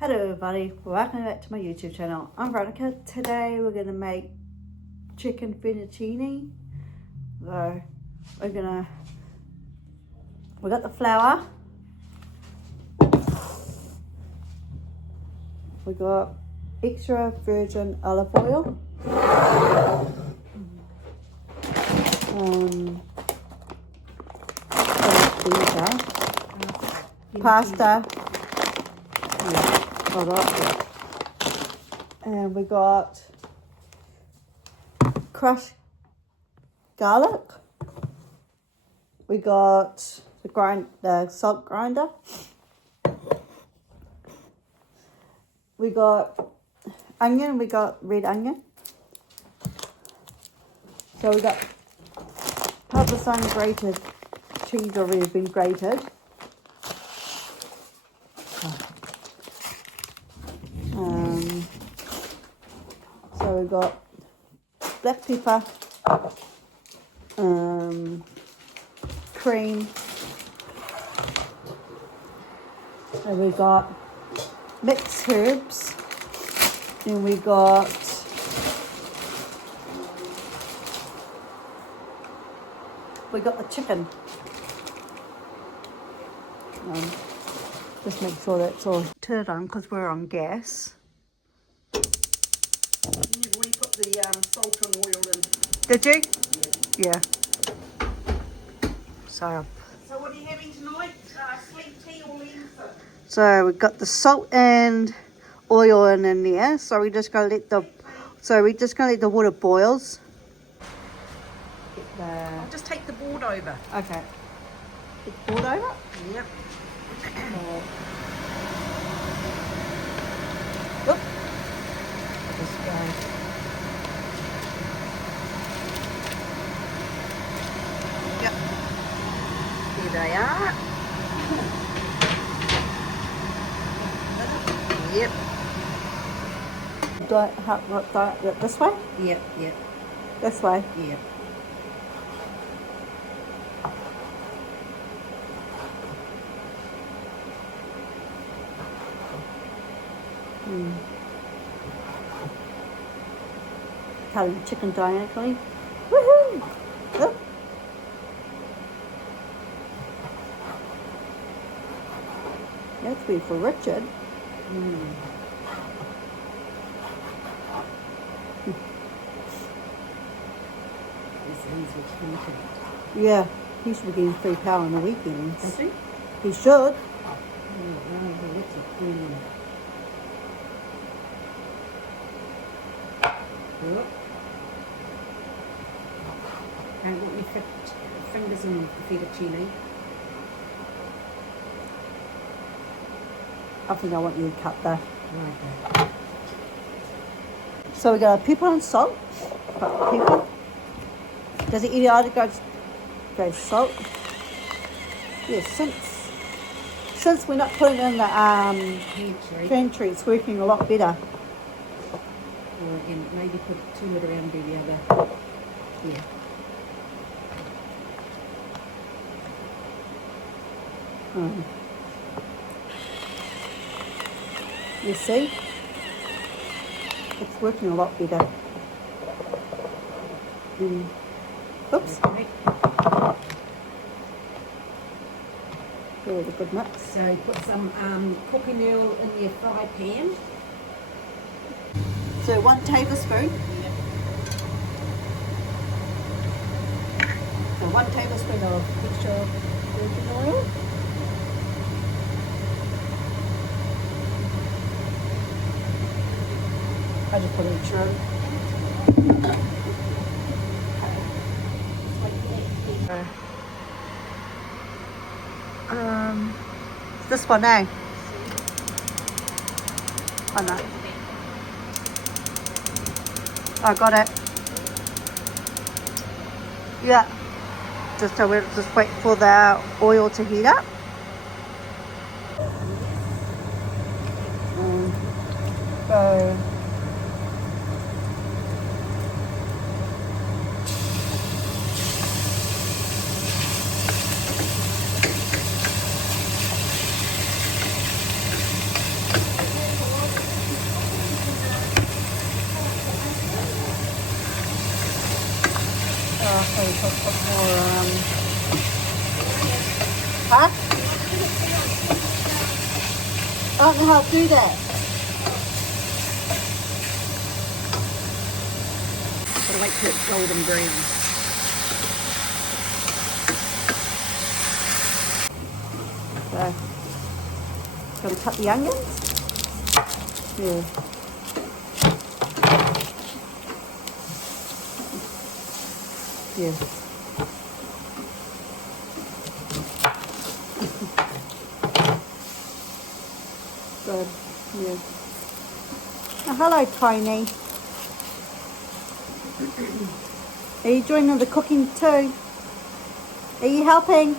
Hello everybody, welcome back to my YouTube channel. I'm Veronica. Today we're going to make chicken fettuccine. So we got the flour, we got extra virgin olive oil, pasta, and we got crushed garlic. We got the salt grinder. We got onion. We got red onion. So we got Parmesan grated cheese already been grated. So we got black pepper, cream, and we got mixed herbs, and we got the chicken. Just make sure that's all turned on because we're on gas. You've already put the salt and oil in. Did you? Yeah. So what are you having tonight? Sweet tea or anything? So we've got the salt and oil in there. So we're just gonna let the water boils. I'll just take the board over. Okay. Get the board over? Yep. Look. This guy. Yep. Here they are. Yep. This way? Yep, yep, This way? yep. Cutting chicken diagonally. Woohoo! Look. That's be for Richard. Yeah, he should be getting free power on the weekends. Does he? He should. Don't want your fingers in the fettuccine. I think I want you to cut that. Right. So we got pepper and salt. Pepper. Does it either go salt? Yes, since we're not putting in the pantry, it's working a lot better. Or again, maybe turn it around and do the other. Yeah. You see? It's working a lot better. Oops. Okay. Give it a good mix. So put some cooking oil in your fry pan. So 1 tablespoon. Yep. So 1 tablespoon of extra virgin oil. I just put it extra. This one, eh? Oh no. I got it. Yeah. Just wait for the oil to heat up. So I don't know how to do that. Gotta wait till it's golden brown. So, gotta cut the onions. Yeah. Yeah. Good. Yeah. Oh, hello, Tony. Are you joining the cooking too? Are you helping?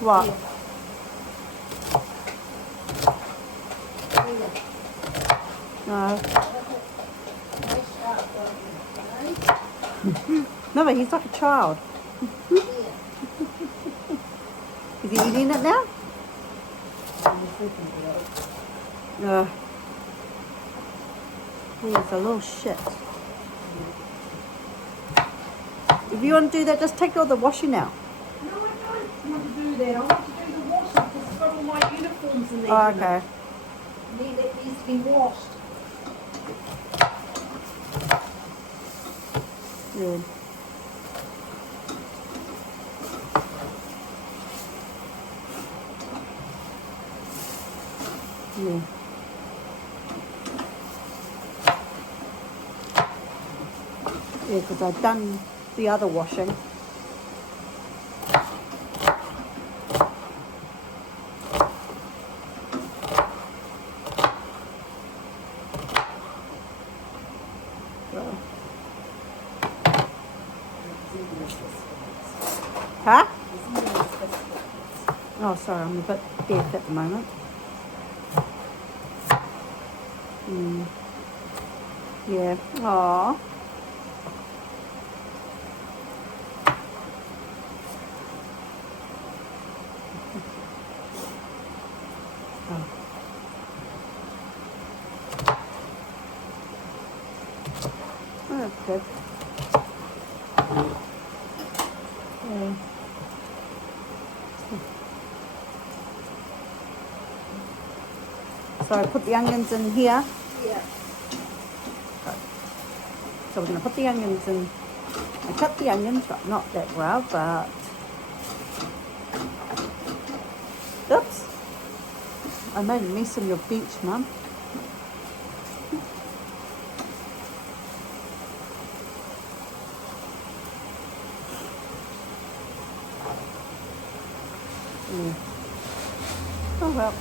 What? No. No, but he's like a child. Is he eating it now? He's a little shit. If you want to do that, just take all the washing out. No, I don't want to do that. I want to do the washing because I've got all my uniforms in there. Oh, okay. That needs to be washed. Good. Yeah. Yeah, because I've done the other washing. Huh? Oh, sorry, I'm a bit deaf at the moment. Yeah. Aww. Oh. Oh, that's good. Yeah. So I put the onions in here. Yeah. So we're going to put the onions in. I cut the onions, but not that well, but... Oops. I made a mess on your bench, Mum. Yeah. Oh well.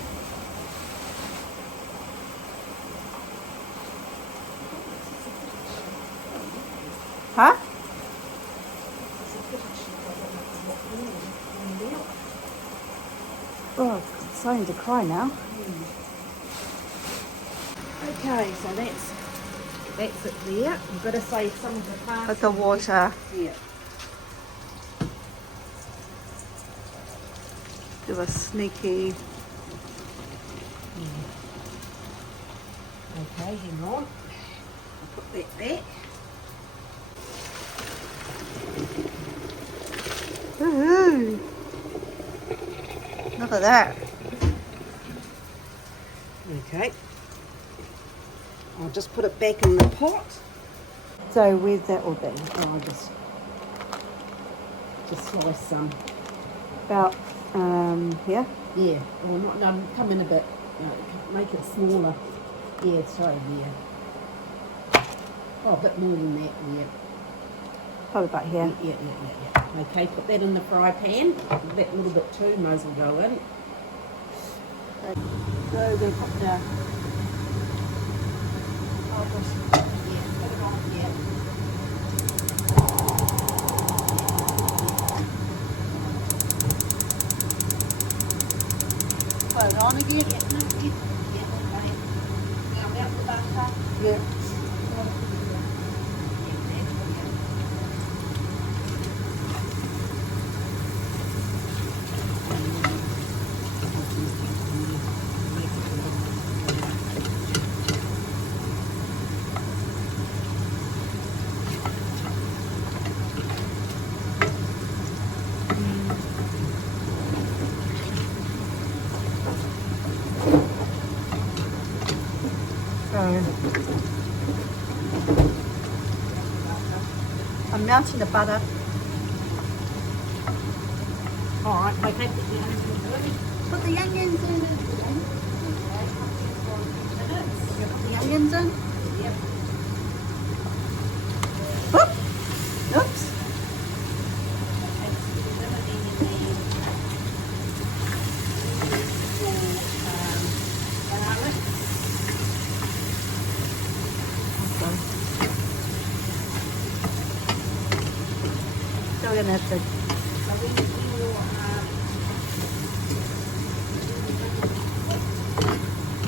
Huh? Oh, I'm starting to cry now. Okay, so that's it there. You've got to save some of the pasta. Put the water. Yeah. Do a sneaky. Okay, hang on. I'll put that back. Woohoo! Look at that. Okay. I'll just put it back in the pot. So where's that all been? And I'll just slice some. About here. Yeah, or not, no, come in a bit. No, make it smaller. Yeah, sorry, yeah. Oh, a bit more than that, yeah. Probably about here. Yeah. Okay, put that in the fry pan. That little bit too, may as well go in. So they put the. Oh, gosh. Yeah, put it on, yeah. Put it on again. Okay. Now melt the butter. Yeah. I'm melting the butter. Alright, okay. Put the onions in. You put the onions in. Yep. Whoop. Oops. So we're gonna have to.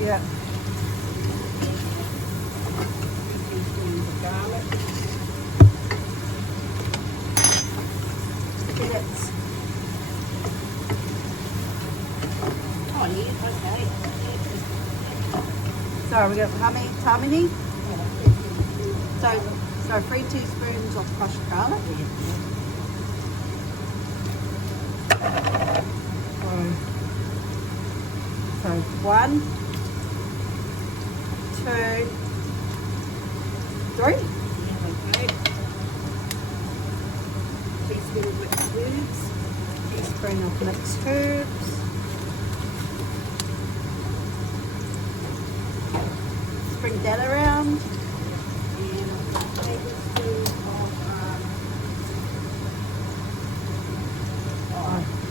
Yeah. Oh, yeah, okay. So we got how many? So 3 teaspoons of crushed garlic. So 1, 2, 3. Teaspoon of mixed herbs. Teaspoon of mixed herbs. Sprinkle that around. And a tablespoon of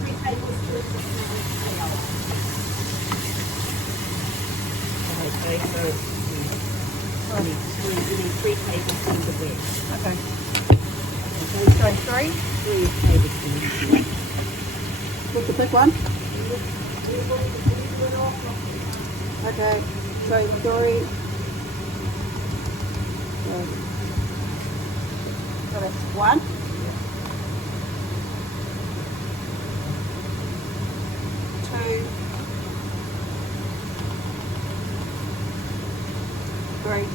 3 tablespoons of flour. Okay, so we need 3 tablespoons of that. Okay. Okay, So 3 3 tablespoons. with the big one. Okay. So 3. So that's 1. 2, 3.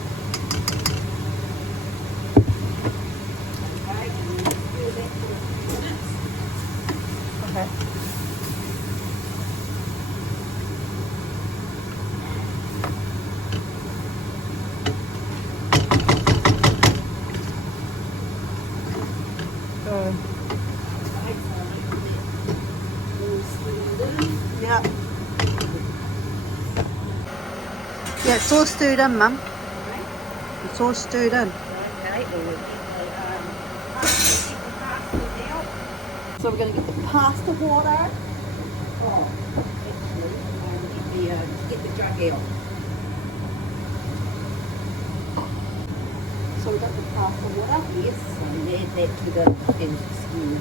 Okay, and we'll do that for a few minutes. Okay. Yeah. Yeah, it's all stewed in, Mum. It's all stewed in. Okay, well, we'll get the pasta out. So we're going to get the pasta water. Oh, actually, get the jug out. So we've got the pasta water. Yes, and add that to the stew.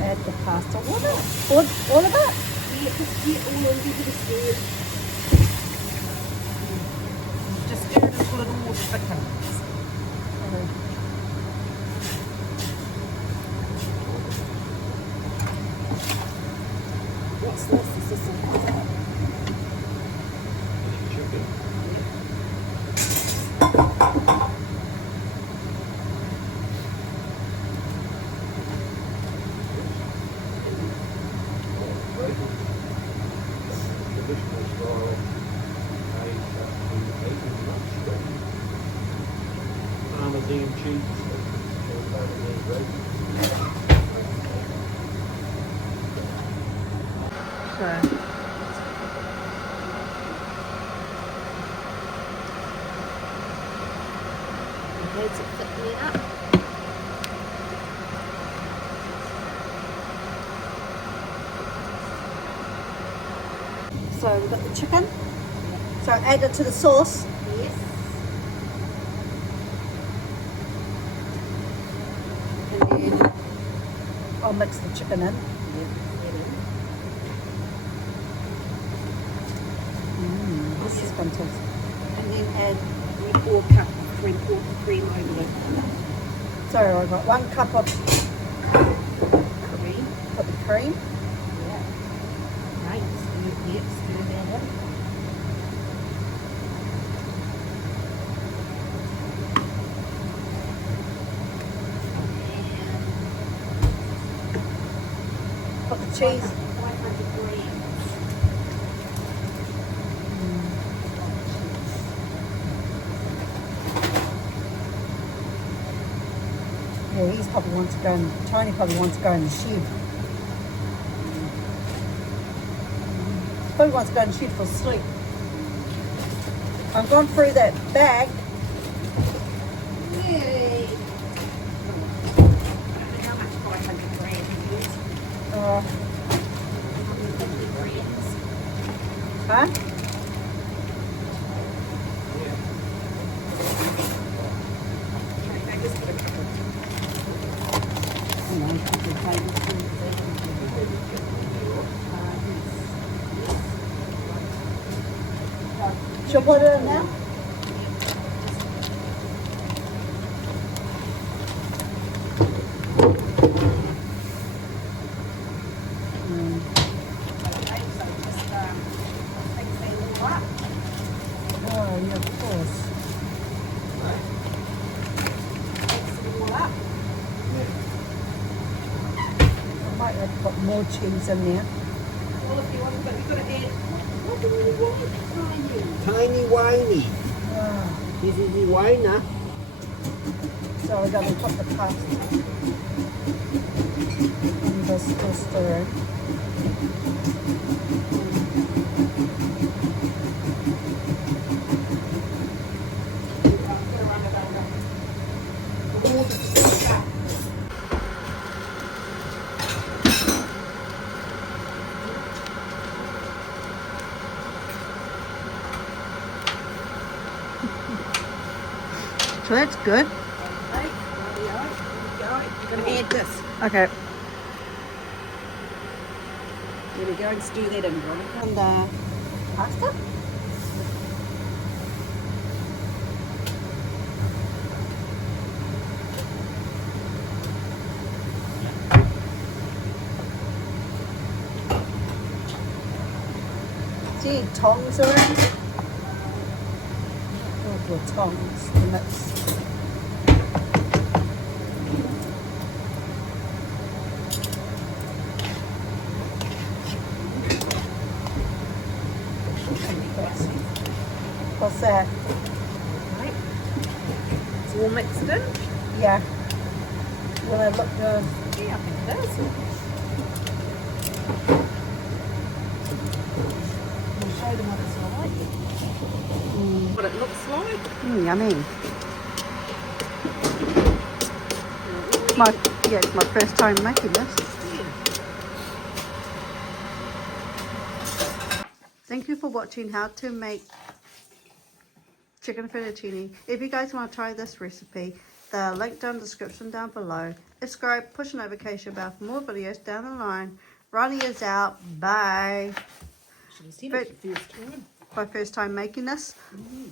Add the pasta water. All of it? Yeah, just get all into the stew. Just stir it until it all thickens. What's this? Is this a pasta? Chicken. Traditional style Parmesan cheese. So. Okay, so thicken it up. So we've got the chicken. So add it to the sauce. Yes. And then I'll mix the chicken in. This is fantastic. And then add, 3/4 cup of cream over it. so I've got 1 cup of Cream. cream. Yeah. Right, stir that in. Put the cheese. 500 grams. Yeah, he's probably wants to go in, Tony probably wants to go in the shed. Probably wants to go in the shed for sleep. I've gone through that bag. Yay! I don't know how much 500 grams is. 150 grams. Huh? Okay, I just put a couple. You know, a couple of tablespoons. She'll put it in now? Okay, so just mix that all up. Oh, yeah, of course. Mix it all up. I might have to put more cheese in there. Well, if you want, but you've got to add. What do you want? Tiny whiny. Ah, This is the whiner. so we're going to put the pasta in this stirrer. So that's good. Okay, rightio. You're going to add this. Okay. There we go, and stir that in, Veronica. And pasta? See tongs around? Oh, the tongs. And that's what's that? Right. It's all mixed in. Yeah. Will it look good? Yeah, I think it does. We'll show them what it's like. What it looks like. Yummy. It's my first time making this. Thank you for watching how to make chicken fettuccine. If you guys want to try this recipe, the link down in the description down below. Subscribe, push the notification bell for more videos down the line. Ronnie is out. Bye. Should have seen it the first time. My first time making this. Mm.